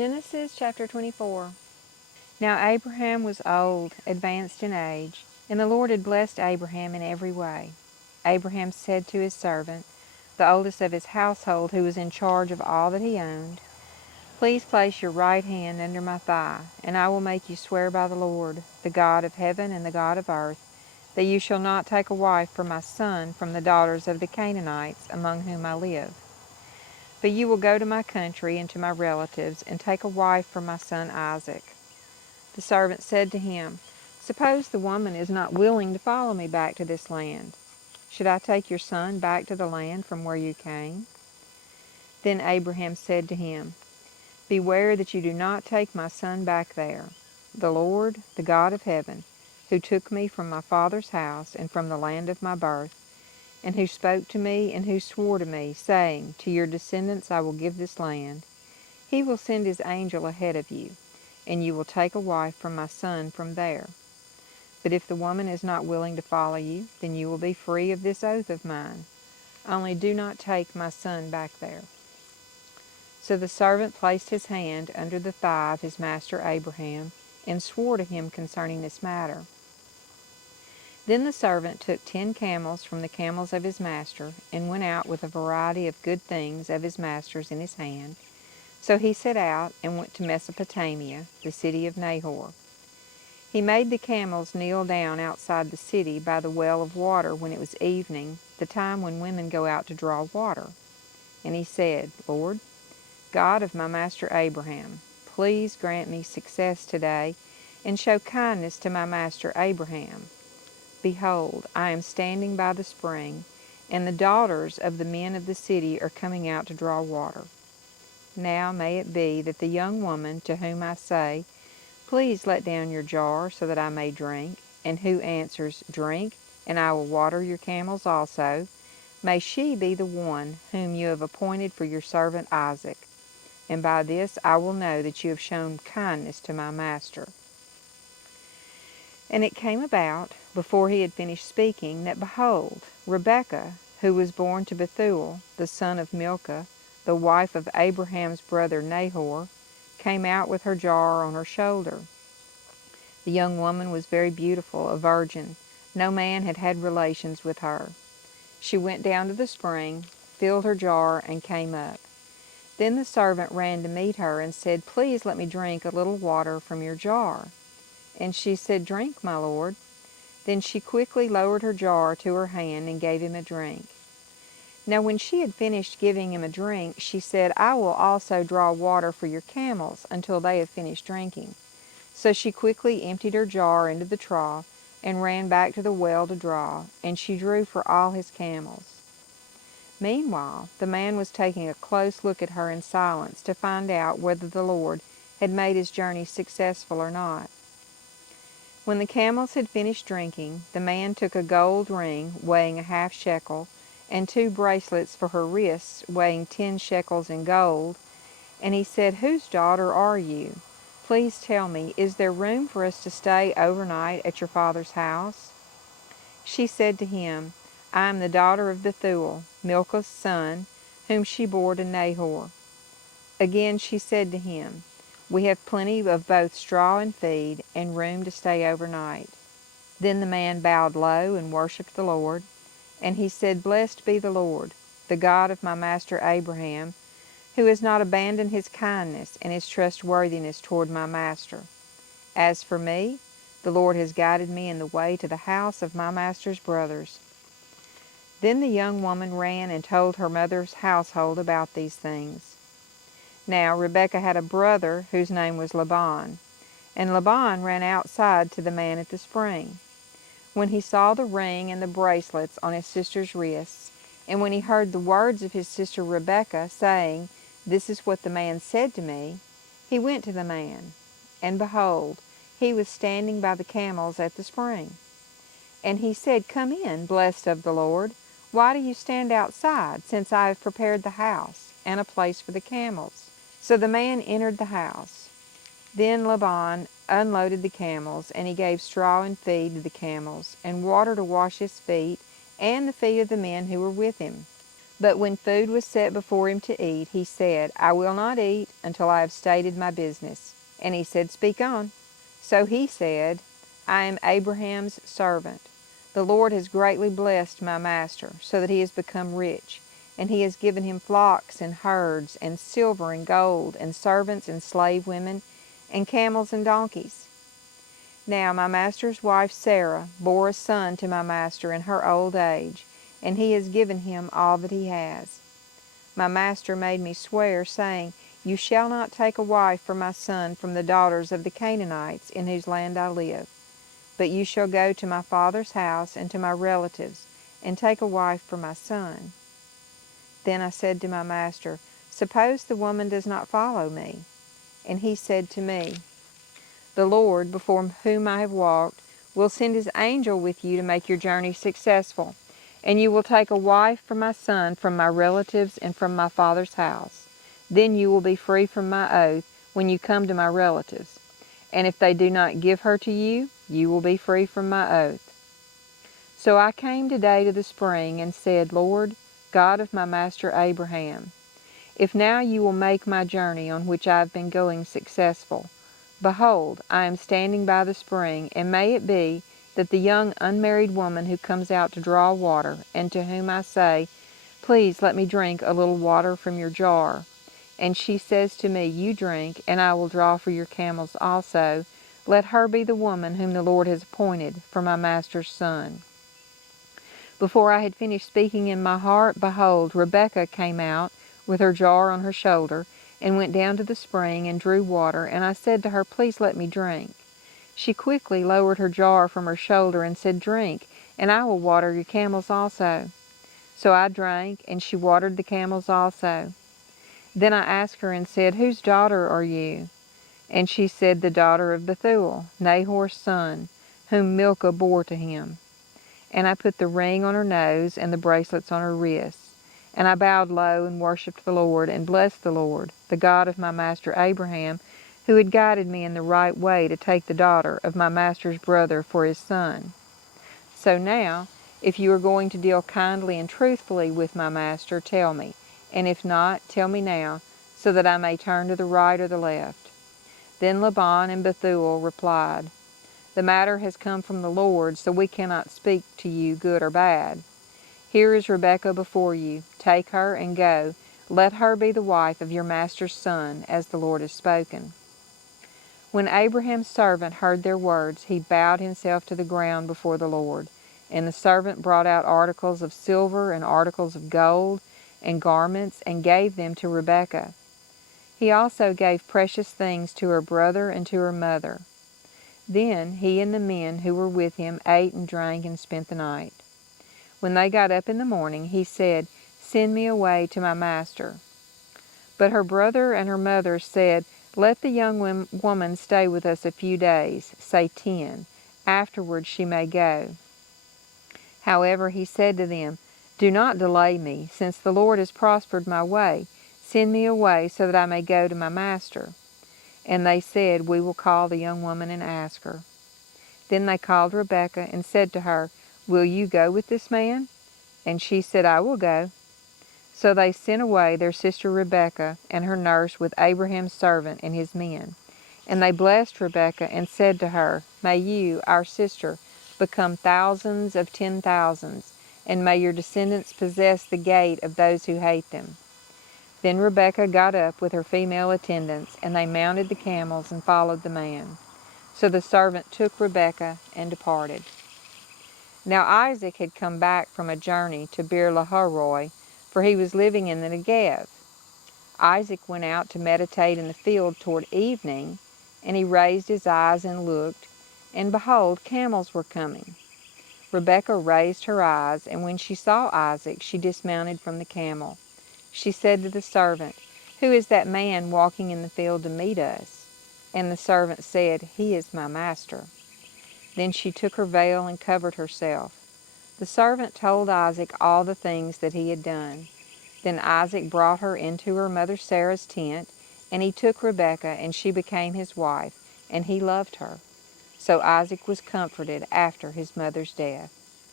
Genesis chapter 24. Now Abraham was old, advanced in age, and the Lord had blessed Abraham in every way. Abraham said to his servant, the oldest of his household, who was in charge of all that he owned, "Please place your right hand under my thigh, and I will make you swear by the Lord, the God of heaven and the God of earth, that you shall not take a wife for my son from the daughters of the Canaanites among whom I live. But you will go to my country and to my relatives, and take a wife for my son Isaac." The servant said to him, "Suppose the woman is not willing to follow me back to this land. Should I take your son back to the land from where you came?" Then Abraham said to him, "Beware that you do not take my son back there. The Lord, the God of heaven, who took me from my father's house and from the land of my birth, and who spoke to me and who swore to me, saying, 'To your descendants I will give this land,' he will send his angel ahead of you, and you will take a wife for my son from there. But if the woman is not willing to follow you, then you will be free of this oath of mine. Only do not take my son back there." So the servant placed his hand under the thigh of his master Abraham, and swore to him concerning this matter. Then the servant took 10 camels from the camels of his master, and went out with a variety of good things of his master's in his hand. So he set out and went to Mesopotamia, the city of Nahor. He made the camels kneel down outside the city by the well of water when it was evening, the time when women go out to draw water. And he said, "Lord, God of my master Abraham, please grant me success today, and show kindness to my master Abraham. Behold, I am standing by the spring, and the daughters of the men of the city are coming out to draw water. Now may it be that the young woman to whom I say, 'Please let down your jar so that I may drink,' and who answers, 'Drink, and I will water your camels also,' may she be the one whom you have appointed for your servant Isaac. And by this I will know that you have shown kindness to my master." And it came about, before he had finished speaking, that behold, Rebekah, who was born to Bethuel, the son of Milcah, the wife of Abraham's brother Nahor, came out with her jar on her shoulder. The young woman was very beautiful, a virgin. No man had had relations with her. She went down to the spring, filled her jar, and came up. Then the servant ran to meet her and said, "Please let me drink a little water from your jar." And she said, "Drink, my lord." Then she quickly lowered her jar to her hand and gave him a drink. Now when she had finished giving him a drink, she said, "I will also draw water for your camels until they have finished drinking." So she quickly emptied her jar into the trough and ran back to the well to draw, and she drew for all his camels. Meanwhile, the man was taking a close look at her in silence to find out whether the Lord had made his journey successful or not. When the camels had finished drinking, the man took a gold ring weighing a half shekel, and 2 bracelets for her wrists weighing 10 shekels in gold, and he said, "Whose daughter are you? Please tell me, is there room for us to stay overnight at your father's house?" She said to him, "I am the daughter of Bethuel, Milcah's son, whom she bore to Nahor." Again she said to him, "We have plenty of both straw and feed, and room to stay overnight." Then the man bowed low and worshipped the Lord, and he said, "Blessed be the Lord, the God of my master Abraham, who has not abandoned his kindness and his trustworthiness toward my master. As for me, the Lord has guided me in the way to the house of my master's brothers." Then the young woman ran and told her mother's household about these things. Now Rebekah had a brother whose name was Laban, and Laban ran outside to the man at the spring. When he saw the ring and the bracelets on his sister's wrists, and when he heard the words of his sister Rebekah, saying, "This is what the man said to me," he went to the man, and behold, he was standing by the camels at the spring. And he said, "Come in, blessed of the Lord. Why do you stand outside, since I have prepared the house and a place for the camels?" So the man entered the house. Then Laban unloaded the camels, and he gave straw and feed to the camels, and water to wash his feet, and the feet of the men who were with him. But when food was set before him to eat, he said, I will not eat until I have stated my business. And he said, Speak on. So he said, I am Abraham's servant. The Lord has greatly blessed my master, so that he has become rich. And he has given him flocks and herds, and silver and gold, and servants and slave women, and camels and donkeys. Now my master's wife Sarah bore a son to my master in her old age, and he has given him all that he has. My master made me swear, saying, You shall not take a wife for my son from the daughters of the Canaanites in whose land I live, but you shall go to my father's house and to my relatives, and take a wife for my son. Then I said to my master, Suppose the woman does not follow me. And he said to me, The Lord, before whom I have walked, will send his angel with you to make your journey successful, and you will take a wife for my son from my relatives and from my father's house. Then you will be free from my oath when you come to my relatives. And if they do not give her to you, you will be free from my oath. So I came today to the spring and said, Lord, God of my master Abraham, if now you will make my journey on which I have been going successful, behold, I am standing by the spring, and may it be that the young unmarried woman who comes out to draw water, and to whom I say, Please let me drink a little water from your jar, and she says to me, You drink, and I will draw for your camels also, let her be the woman whom the Lord has appointed for my master's son. Before I had finished speaking in my heart, behold, Rebekah came out with her jar on her shoulder, and went down to the spring and drew water, and I said to her, Please let me drink. She quickly lowered her jar from her shoulder and said, Drink, and I will water your camels also. So I drank, and she watered the camels also. Then I asked her and said, Whose daughter are you? And she said, The daughter of Bethuel, Nahor's son, whom Milcah bore to him. And I put the ring on her nose and the bracelets on her wrists. And I bowed low and worshipped the Lord, and blessed the Lord, the God of my master Abraham, who had guided me in the right way to take the daughter of my master's brother for his son. So now, if you are going to deal kindly and truthfully with my master, tell me, and if not, tell me now, so that I may turn to the right or the left. Then Laban and Bethuel replied, The matter has come from the Lord, so we cannot speak to you good or bad. Here is Rebekah before you. Take her and go. Let her be the wife of your master's son, as the Lord has spoken. When Abraham's servant heard their words, he bowed himself to the ground before the Lord. And the servant brought out articles of silver and articles of gold and garments, and gave them to Rebekah. He also gave precious things to her brother and to her mother. Then he and the men who were with him ate and drank and spent the night. When they got up in the morning, he said, Send me away to my master. But her brother and her mother said, Let the young woman stay with us a few days, say 10. Afterwards she may go. However, he said to them, Do not delay me, since the Lord has prospered my way. Send me away so that I may go to my master. And they said, We will call the young woman and ask her. Then they called Rebekah and said to her, Will you go with this man? And she said, I will go. So they sent away their sister Rebekah and her nurse with Abraham's servant and his men. And they blessed Rebekah and said to her, May you, our sister, become thousands of 10,000s, and may your descendants possess the gate of those who hate them. Then Rebekah got up with her female attendants, and they mounted the camels and followed the man. So the servant took Rebekah and departed. Now Isaac had come back from a journey to Beer-lahai-roi, for he was living in the Negev. Isaac went out to meditate in the field toward evening, and he raised his eyes and looked, and behold, camels were coming. Rebekah raised her eyes, and when she saw Isaac, she dismounted from the camel. She said to the servant, Who is that man walking in the field to meet us? And the servant said, He is my master. Then she took her veil and covered herself. The servant told Isaac all the things that he had done. Then Isaac brought her into her mother Sarah's tent, and he took Rebekah, and she became his wife, and he loved her. So Isaac was comforted after his mother's death.